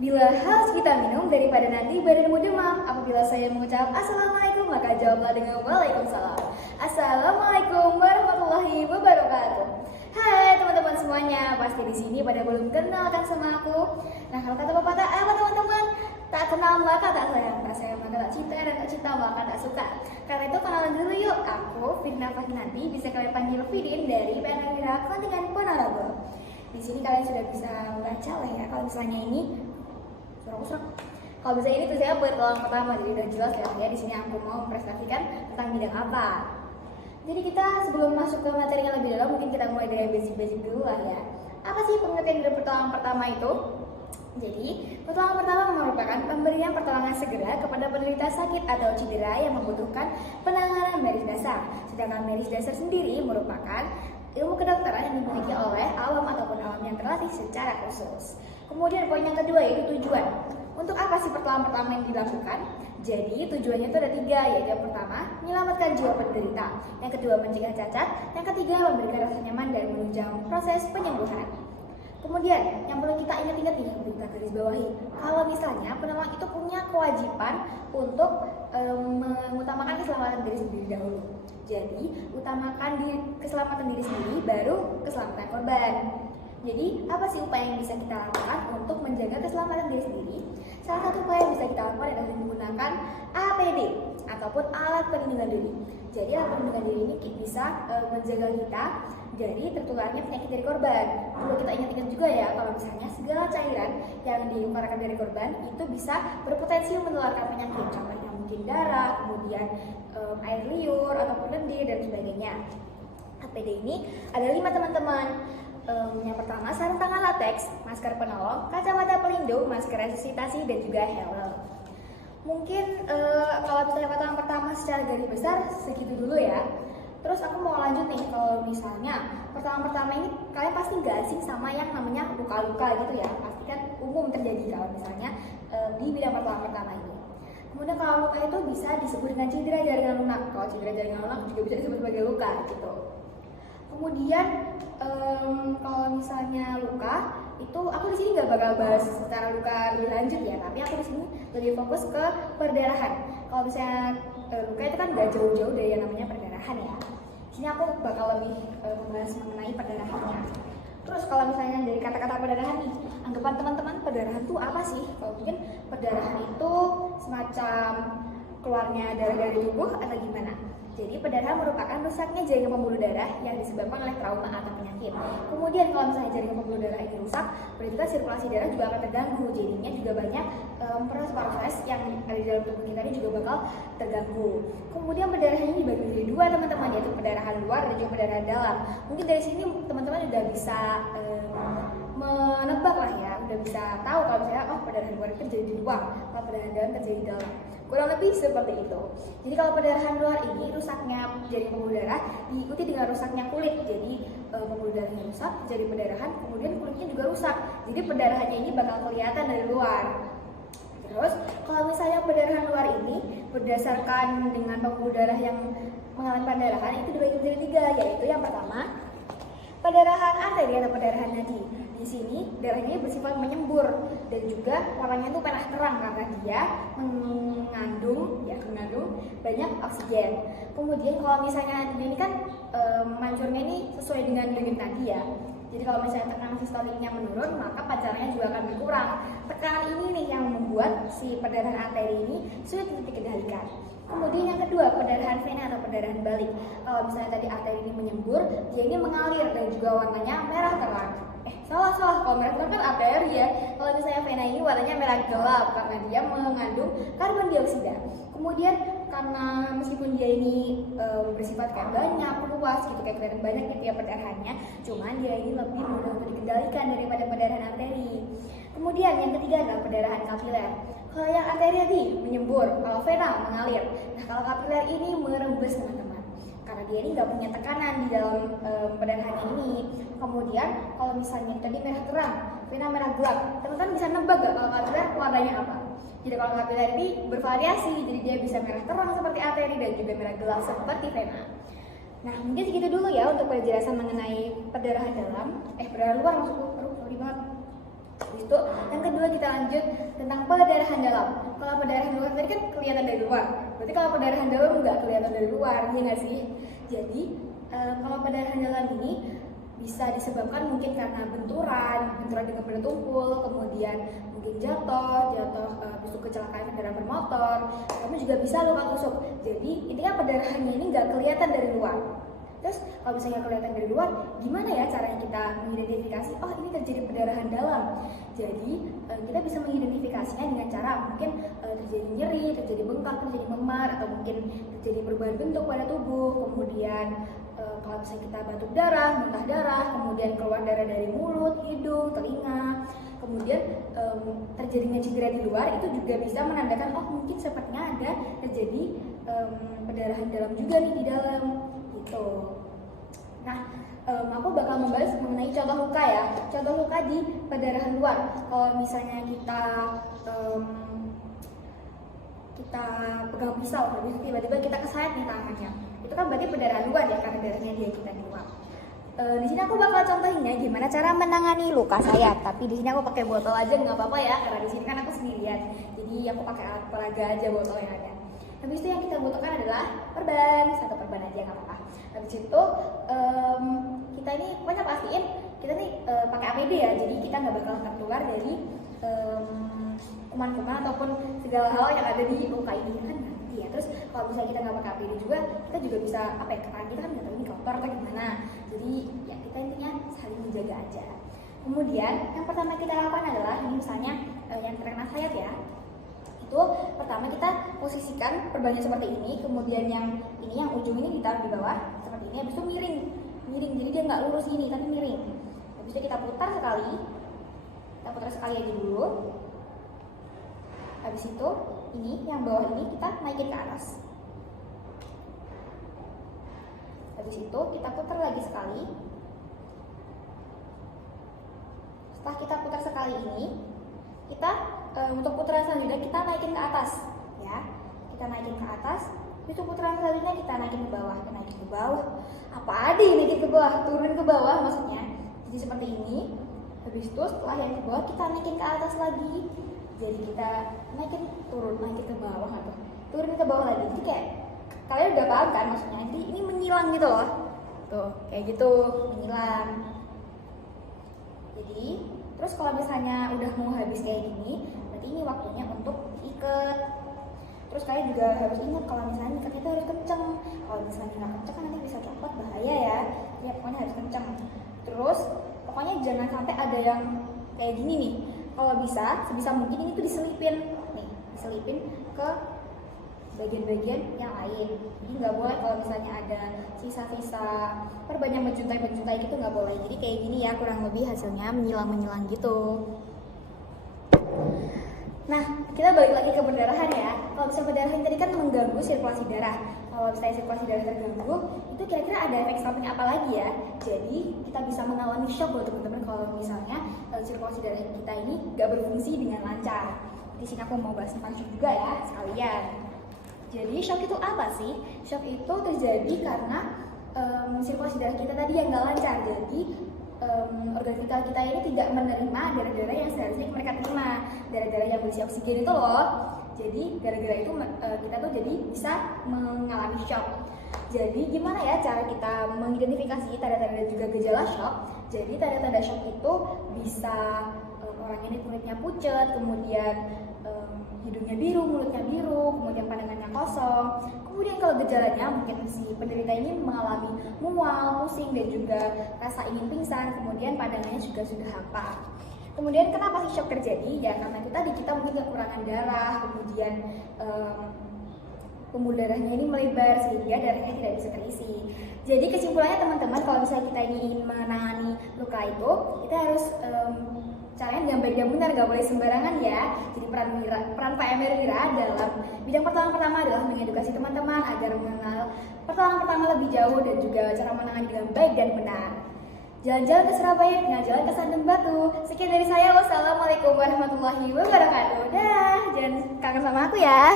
Bila harus kita minum daripada nanti badanmu demam. Apabila saya mengucap Assalamualaikum, maka jawablah dengan Waalaikumsalam. Assalamualaikum warahmatullahi wabarakatuh. Hai teman-teman semuanya, pasti di sini pada belum kenal kan sama aku. Nah, kalau kata pepatah apa teman-teman? Tak kenal maka tak sayang maka tak cinta, dan tak cinta maka tak suka. Karena itu kenalan dulu yuk. Aku Fitna Fahinanti, bisa kalian panggil Fidin dari PNM Miracle dengan Ponorogo. Di sini kalian sudah bisa membaca lah ya. Kalau misalnya ini kalau misalnya ini tuh saya pertolongan pertama, jadi udah jelas ya di sini aku mau mempresentasikan tentang bidang apa. Jadi kita sebelum masuk ke materinya lebih dalam, mungkin kita mulai dari basic-basic dulu lah ya. Apa sih pengertian dari pertolongan pertama itu? Jadi, pertolongan pertama merupakan pemberian pertolongan segera kepada penderita sakit atau cedera yang membutuhkan penanganan medis dasar. Sedangkan medis dasar sendiri merupakan ilmu kedokteran yang dimiliki oleh awam ataupun awam yang terlatih secara khusus. Kemudian poin yang kedua yaitu tujuan. Untuk apa sih pertolongan pertama yang dilakukan? Jadi tujuannya itu ada 3, yaitu yang pertama menyelamatkan jiwa penderita, yang kedua mencegah cacat, yang ketiga memberikan rasa nyaman dan menunjang proses penyembuhan. Kemudian yang perlu kita ingat-ingat nih, kita garis bawahi, kalau misalnya penolong itu punya kewajiban untuk mengutamakan keselamatan diri sendiri dahulu. Jadi utamakan keselamatan diri sendiri baru keselamatan korban. Jadi apa sih upaya yang bisa kita lakukan untuk menjaga keselamatan diri sendiri? Salah satu upaya yang bisa kita lakukan adalah menggunakan APD ataupun alat perlindungan diri. Jadi alat perlindungan diri ini bisa menjaga kita dari tertularnya penyakit dari korban. Perlu kita ingat-ingat juga ya, kalau misalnya segala cairan yang dikeluarkan dari korban itu bisa berpotensi menularkan penyakit. Contohnya mungkin darah, kemudian air liur ataupun lendir dan sebagainya. APD ini ada 5 teman-teman. Yang pertama sarung tangan lateks, masker penolong, kacamata pelindung, masker resusitasi, dan juga helm. Mungkin kalau misalnya pertolongan pertama secara garis besar segitu dulu ya. Terus aku mau lanjut nih, kalau misalnya pertolongan pertama ini kalian pasti nggak asing sama yang namanya luka-luka gitu ya. Pasti kan umum terjadi kalau misalnya di bidang pertolongan pertama ini. Kemudian kalau luka itu bisa disebut dengan cedera jaringan lunak. Kalau cedera jaringan lunak juga bisa disebut sebagai luka gitu. Kemudian kalau misalnya luka itu aku di sini nggak bakal bahas secara luka lebih lanjut ya, tapi aku di sini lebih fokus ke perdarahan. Kalau misalnya luka itu kan nggak jauh-jauh dari yang namanya perdarahan ya. Di sini aku bakal lebih membahas mengenai perdarahannya. Terus kalau misalnya dari kata-kata perdarahan nih, anggapan teman-teman perdarahan itu apa sih? Kalau mungkin perdarahan itu semacam keluarnya darah dari tubuh atau gimana? Jadi perdarahan merupakan rusaknya jaringan pembuluh darah yang disebabkan oleh trauma atau penyakit. Kemudian kalau misalnya jaringan pembuluh darah ini rusak, berarti kan sirkulasi darah juga akan terganggu. Jadinya juga banyak proses-proses yang ada di dalam tubuh kita ini juga bakal terganggu. Kemudian perdarahan ini dibagi menjadi 2 teman-teman, yaitu perdarahan luar dan juga perdarahan dalam. Mungkin dari sini teman-teman sudah bisa menebak lah ya, udah bisa tahu kalau misalnya perdarahan luar itu terjadi di luar, kalau perdarahan dalam terjadi di dalam. Kurang lebih seperti itu. Jadi kalau perdarahan luar ini rusaknya jaringan pembuluh darah diikuti dengan rusaknya kulit. Jadi pembuluh darahnya rusak, jadi perdarahan, kemudian kulitnya juga rusak. Jadi perdarahannya ini bakal kelihatan dari luar. Terus kalau misalnya perdarahan luar ini berdasarkan dengan pembuluh darah yang mengalami perdarahan itu dibagi menjadi 3, yaitu yang pertama perdarahan arteri atau perdarahan nadi. Di sini darahnya bersifat menyembur dan juga warnanya itu merah terang karena dia mengandung banyak oksigen. Kemudian kalau misalnya ini kan mancurnya ini sesuai dengan denyut nadi ya. Jadi kalau misalnya tekanan sistoliknya menurun, maka pancarannya juga akan berkurang. Tekanan ini nih yang membuat si perdarahan arteri ini sulit untuk dikendalikan. Kemudian yang kedua, perdarahan vena atau perdarahan balik. Kalau misalnya tadi arteri ini menyembur, dia ini mengalir dan juga warnanya merah terang. Salah. Kalau merah terang kan arteri ya. Kalau misalnya vena ini warnanya merah gelap karena dia mengandung karbon dioksida. Kemudian karena meskipun dia ini bersifat kayak banyak, luas gitu, kayak kelihatan banyak gitu ya perdarahannya, cuman dia ini lebih mudah untuk dikendalikan daripada perdarahan arteri. Kemudian yang ketiga adalah perdarahan kapiler. Kalau yang arteri tadi menyembur, kalau vena mengalir. Nah kalau kapiler ini merembes teman-teman, karena dia ini nggak punya tekanan di dalam perdarahannya ini. Kemudian kalau misalnya tadi merah terang, vena merah gelap, teman-teman bisa nebak gak kalau kapiler warnanya apa? Jadi kalau kapiler ini bervariasi, jadi dia bisa merah terang seperti arteri dan juga merah gelap seperti vena. Nah mungkin segitu dulu ya untuk penjelasan mengenai perdarahan dalam, perdarahan luar maksudku, sorry banget. Habis itu yang kedua kita lanjut tentang perdarahan dalam. Kalau perdarahan luar tadi kan kelihatan dari luar, berarti kalau perdarahan dalam nggak kelihatan dari luar, ya nggak sih? Jadi kalau perdarahan dalam ini bisa disebabkan mungkin karena benturan dengan benda tumpul, kemudian mungkin jatuh habis itu kecelakaan kendaraan bermotor, kamu juga bisa luka tusuk. Jadi intinya perdarahannya ini nggak kelihatan dari luar. Terus kalau misalnya kelihatan dari luar, gimana ya caranya kita mengidentifikasi, oh ini terjadi perdarahan dalam. Jadi kita bisa mengidentifikasinya dengan cara mungkin terjadi nyeri, terjadi bengkak, terjadi memar, atau mungkin terjadi perubahan bentuk pada tubuh. Kemudian kalau misalnya kita batuk darah, muntah darah, kemudian keluar darah dari mulut, hidung, telinga, kemudian terjadinya cedera di luar, itu juga bisa menandakan oh mungkin sepertinya ada terjadi perdarahan dalam juga nih di dalam gitu. Nah, aku bakal membahas mengenai contoh luka ya, contoh luka di perdarahan luar. Kalau misalnya kita pegang pisau, habis tiba-tiba kita kesayat nih tangannya, itu kan berarti perdarahan luar ya, karena darahnya dia kita di luar. Di sini aku bakal contohinnya gimana cara menangani luka sayat, tapi di sini aku pakai botol aja nggak apa-apa ya, karena di sini kan aku sendirian, jadi aku pakai alat peraga aja botol yang ada. Habis itu yang kita butuhkan adalah perban, satu perban aja nggak apa-apa. Habis itu kita ini pokoknya pastiin kita nih pakai APD ya, jadi kita nggak bakal tertular dari kuman-kuman ataupun segala hal yang ada di luka ini kan nanti ya. Terus kalau misalnya kita nggak pakai APD juga, kita juga bisa tangan kita kan nggak tahu ini kotor atau gimana. Jadi ya kita intinya saling menjaga aja. Kemudian yang pertama kita lakukan adalah ini misalnya yang terkena sayat ya. Itu pertama kita posisikan perbannya seperti ini, kemudian yang ujung ini ditaruh di bawah seperti ini, habis itu miring, jadi dia nggak lurus gini tapi miring. Habis itu kita putar sekali aja dulu. Habis itu ini yang bawah ini kita naikin ke atas. Habis itu kita putar lagi sekali. Setelah kita putar sekali ini, kita untuk putaran selanjutnya kita naikin ke atas ya, kita naikin ke atas. Itu putaran selanjutnya kita naikin ke bawah, apa ada yang naikin ke bawah, turun ke bawah maksudnya, jadi seperti ini. Habis itu setelah yang ke bawah kita naikin ke atas lagi, jadi kita naikin ke bawah atau turun ke bawah lagi. Jadi kayak kalian udah paham kan maksudnya, jadi ini menyilang gitu loh, tuh kayak gitu menyilang. Jadi terus kalau misalnya udah mau habis kayak gini, berarti ini waktunya untuk ikat. Terus kalian juga harus ingat kalau misalnya ikatnya itu harus kenceng. Kalau misalnya nggak kenceng kan nanti bisa copot, bahaya ya. Ya pokoknya harus kenceng. Terus pokoknya jangan sampai ada yang kayak gini nih. Kalau bisa, sebisa mungkin ini tuh diselipin ke bagian-bagian yang lain. Jadi nggak boleh kalau misalnya ada sisa-sisa perban yang menjuntai gitu, nggak boleh. Jadi kayak gini ya, kurang lebih hasilnya menyilang gitu. Nah, kita balik lagi ke perdarahan ya. Kalau misalnya perdarahan tadi kan mengganggu sirkulasi darah. Kalau misalnya sirkulasi darah terganggu, itu kira-kira ada efek samping apa lagi ya? Jadi kita bisa mengalami shock loh teman-teman kalau misalnya sirkulasi darah kita ini nggak berfungsi dengan lancar. Di sini aku mau bahas tentang shock juga ya sekalian. Jadi shock itu apa sih? Shock itu terjadi karena sirkulasi darah kita tadi yang nggak lancar. Jadi organ vital kita ini tidak menerima darah-darah yang seharusnya mereka terima, darah-darah yang berisi oksigen itu loh. Jadi gara-gara itu kita tuh jadi bisa mengalami shock. Jadi gimana ya cara kita mengidentifikasi tanda-tanda dan juga gejala shock? Jadi tanda-tanda shock itu bisa orang ini kulitnya pucat, kemudian hidungnya biru, mulutnya biru, kemudian pandangannya kosong. Kemudian kalau gejalanya mungkin si penderita ini mengalami mual, pusing, dan juga rasa ingin pingsan, kemudian pandangannya juga sudah hampa. Kemudian kenapa sih shock terjadi? Ya karena kita mungkin kekurangan darah, kemudian pembuluh darahnya ini melebar sehingga darahnya tidak bisa terisi. Jadi kesimpulannya teman-teman, kalau misalnya kita ini ingin menangani luka itu, kita harus caranya dengan baik dan benar, nggak boleh sembarangan ya. Jadi peran Pak Emir Wira dalam bidang pertolongan pertama adalah mengedukasi teman-teman agar mengenal pertolongan pertama lebih jauh dan juga cara menangani dengan baik dan benar. Jalan-jalan ke Surabaya dengan jalan ke Sandeng Batu. Sekian dari saya, wassalamualaikum warahmatullahi wabarakatuh. Dah, jangan kangen sama aku ya.